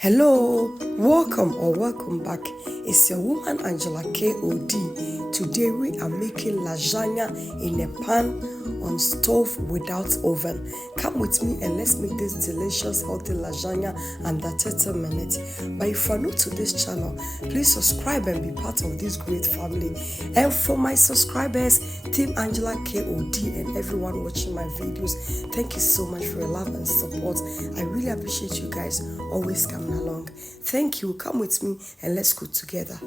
Hello, welcome back. It's your woman Angela KOD. Today we are making lasagna in a pan on stove without oven. Come with me and let's make this delicious healthy lasagna under 30 minutes. But if you are new to this channel, please subscribe and be part of this great family. And for my subscribers, Team Angela KOD and everyone watching my videos, thank you so much for your love and support. I really appreciate you guys always coming along. Thank you. Come with me and let's cook together.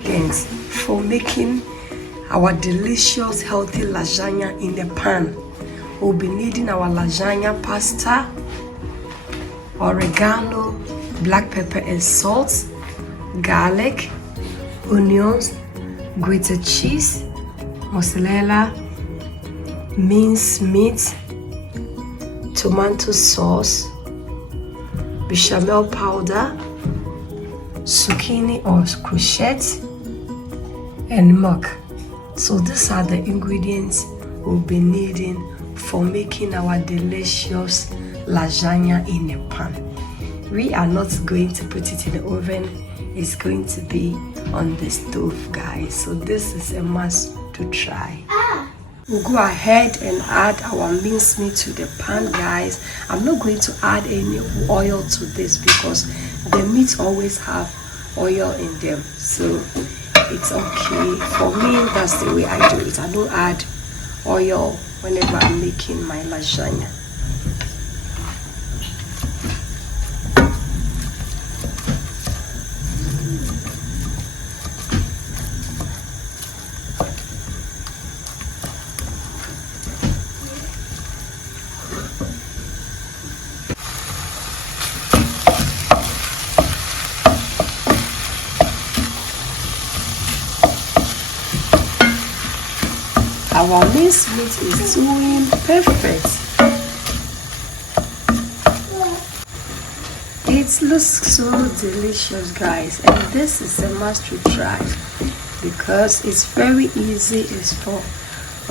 Thanks for making our delicious healthy lasagna in the pan. We'll be needing our lasagna pasta, oregano, black pepper and salt, garlic, onions, grated cheese, mozzarella, minced meat, tomato sauce, bechamel powder, zucchini or crochet, and milk. So these are the ingredients we'll be needing for making our delicious lasagna in a pan. We are not going to put it in the oven. It's going to be on the stove, guys. So this is a must to try. We'll go ahead and add our minced meat to the pan, guys. I'm not going to add any oil to this because the meat always have oil in them. So it's okay. For me, that's the way I do it. I don't add oil whenever I'm making my lasagna. Our minced meat is doing perfect. It looks so delicious, guys, and this is a must to try because it's very easy. It's for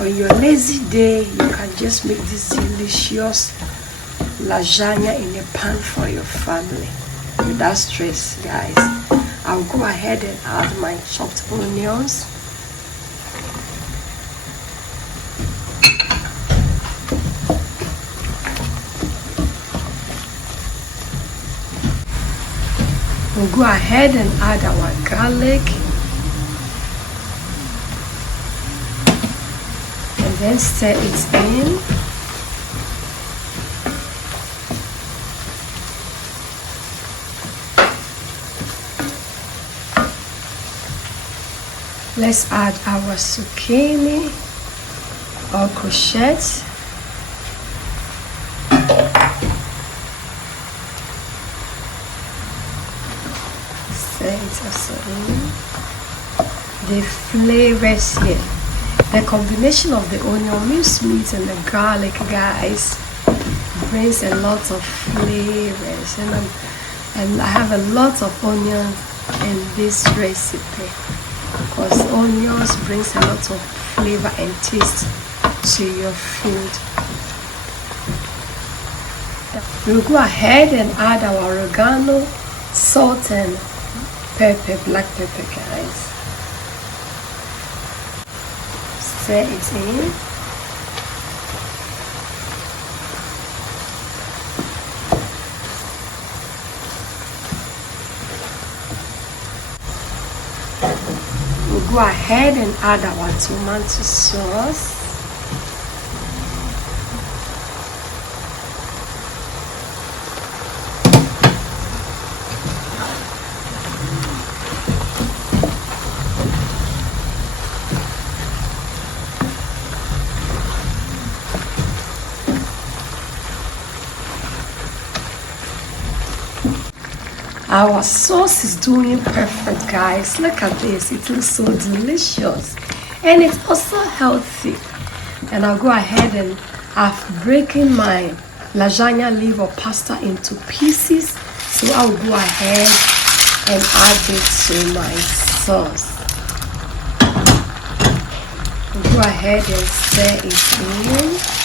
on your lazy day, you can just make this delicious lasagna in a pan for your family without stress, guys. I'll go ahead and add my chopped onions. We'll go ahead and add our garlic and then stir it in. Let's add our zucchini or crochet. It also in the flavors here. The combination of the onion, minced meat, and the garlic, guys, brings a lot of flavors. And I have a lot of onion in this recipe because onions brings a lot of flavor and taste to your food. We'll go ahead and add our oregano, salt, and pepper, black pepper, guys. Stir it in. We'll go ahead and add our tomato sauce. Our sauce is doing perfect, guys. Look at this. It looks so delicious. And it's also healthy. And I'll go ahead and I've broken my lasagna leaf or pasta into pieces. So I'll go ahead and add it to my sauce. Go ahead and stir it in.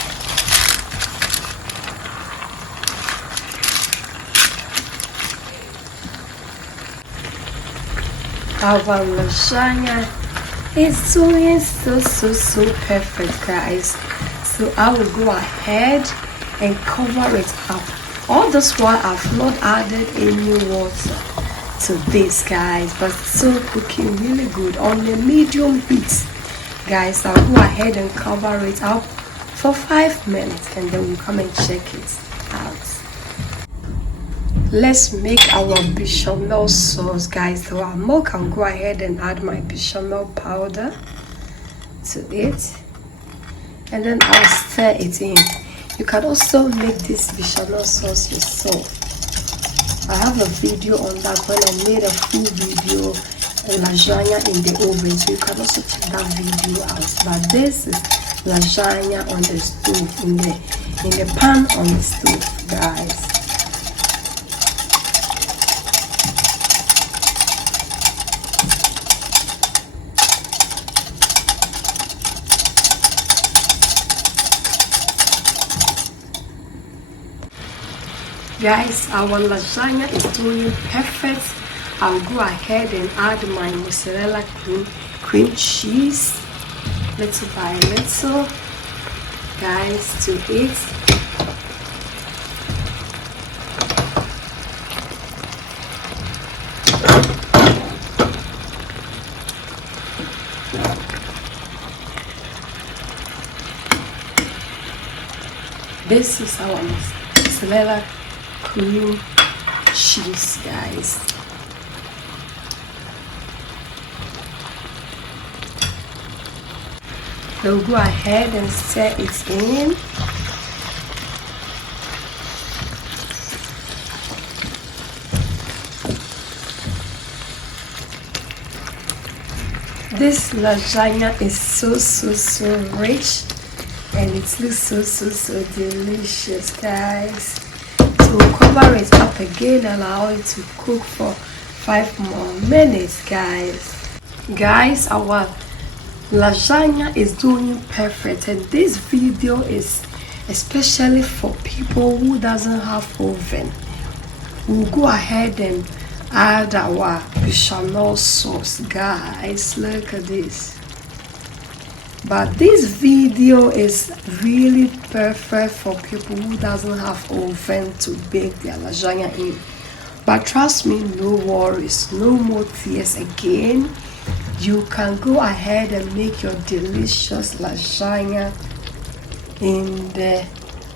Our lasagna is doing so perfect, guys. So I will go ahead and cover it up. All this while I've not added any water to this, guys, but still cooking really good on the medium heat. Guys, I'll go ahead and cover it up for 5 minutes and then we'll come and check it out. Let's make our bechamel sauce, guys. So our milk, I'll go ahead and add my bechamel powder to it and then I'll stir it in. You can also make this bechamel sauce yourself. I have a video on that when I made a full video lasagna in the oven, so you can also check that video out. But this is lasagna on the stove, in the pan on the stove, guys. Guys, our lasagna is doing perfect. I'll go ahead and add my mozzarella cream cheese little by little, guys, to it. This is our mozzarella cream cheese, guys. We'll go ahead and stir it in. This lasagna is so rich and it looks so delicious, guys. So we'll cover it up again and allow it to cook for 5 more minutes, guys. Guys, our lasagna is doing perfect, and this video is especially for people who doesn't have oven. We'll go ahead and add our bechamel sauce, guys. Look at this. But this video is really perfect for people who doesn't have oven to bake their lasagna in. But trust me, no worries, no more tears again. You can go ahead and make your delicious lasagna in the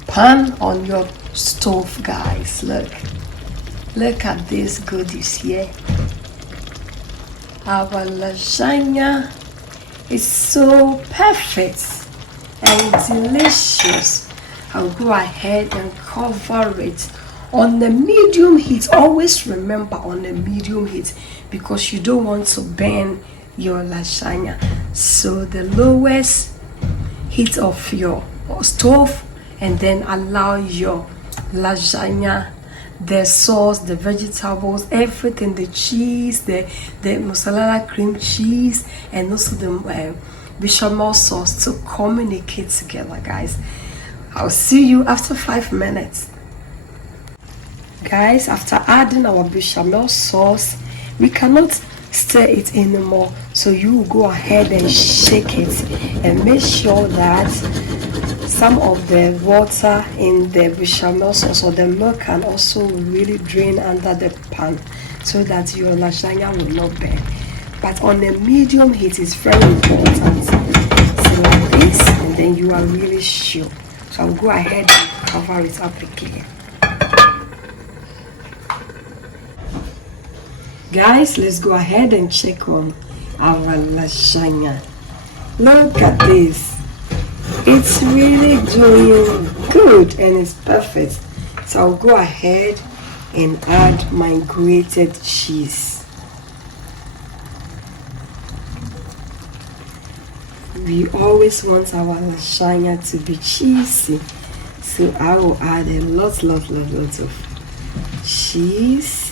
pan on your stove, guys. Look at this goodies here. Our lasagna is so perfect and delicious. I'll go ahead and cover it on the medium heat. Always remember on the medium heat because you don't want to burn your lasagna. So the lowest heat of your stove, and then allow your lasagna, the sauce, the vegetables, everything, the cheese, the mozzarella cream cheese, and also the bechamel sauce to communicate together, guys. I'll see you after 5 minutes. Guys, after adding our bechamel sauce, we cannot stir it anymore, so you go ahead and shake it and make sure that some of the water in the bechamel sauce or the milk can also really drain under the pan so that your lasagna will not burn. But on the medium heat is very important. So like this, and then you are really sure. So I'll go ahead and cover it up again. Guys, let's go ahead and check on our lasagna. Look at this. It's really doing good and it's perfect. So I'll go ahead and add my grated cheese. We always want our lasagna to be cheesy, so I will add a lot of cheese.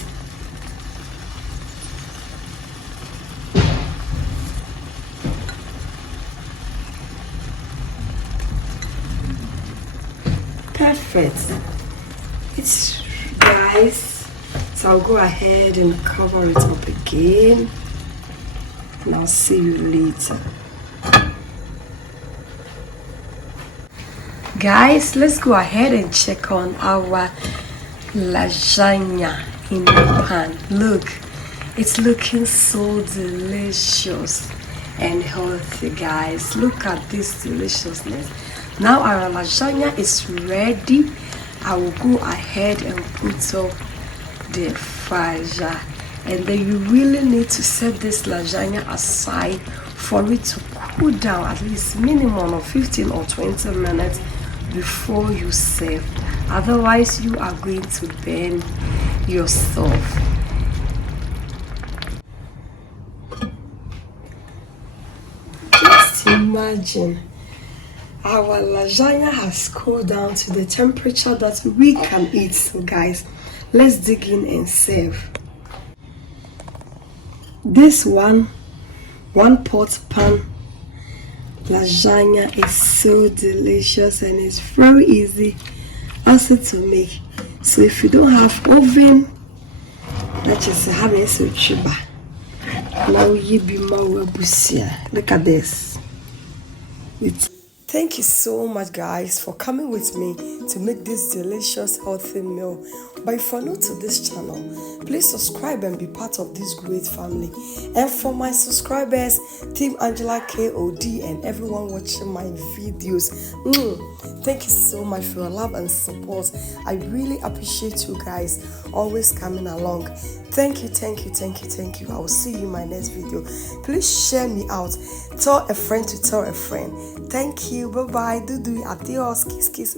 Perfect. It's guys, so I'll go ahead and cover it up again. and I'll see you later. Guys, let's go ahead and check on our lasagna in the pan. Look, it's looking so delicious and healthy, guys. Look at this deliciousness. Now our lasagna is ready. I will go ahead and put up the fire, and then you really need to set this lasagna aside for it to cool down at least minimum of 15 or 20 minutes before you serve. Otherwise you are going to burn yourself. Just imagine our lasagna has cooled down to the temperature that we can eat. So guys, let's dig in and serve. This one pot pan lasagna is so delicious and it's very easy also to make. So if you don't have oven, that is how it's so cheap. Now you be more busia. Look at this. Thank you so much, guys, for coming with me to make this delicious healthy meal. But if you're new to this channel, please subscribe and be part of this great family. And for my subscribers, Team Angela KOD and everyone watching my videos, thank you so much for your love and support. I really appreciate you guys always coming along. Thank you. I will see you in my next video. Please share me out. Tell a friend to tell a friend. Thank you. Bye bye. Do adios. Kiss.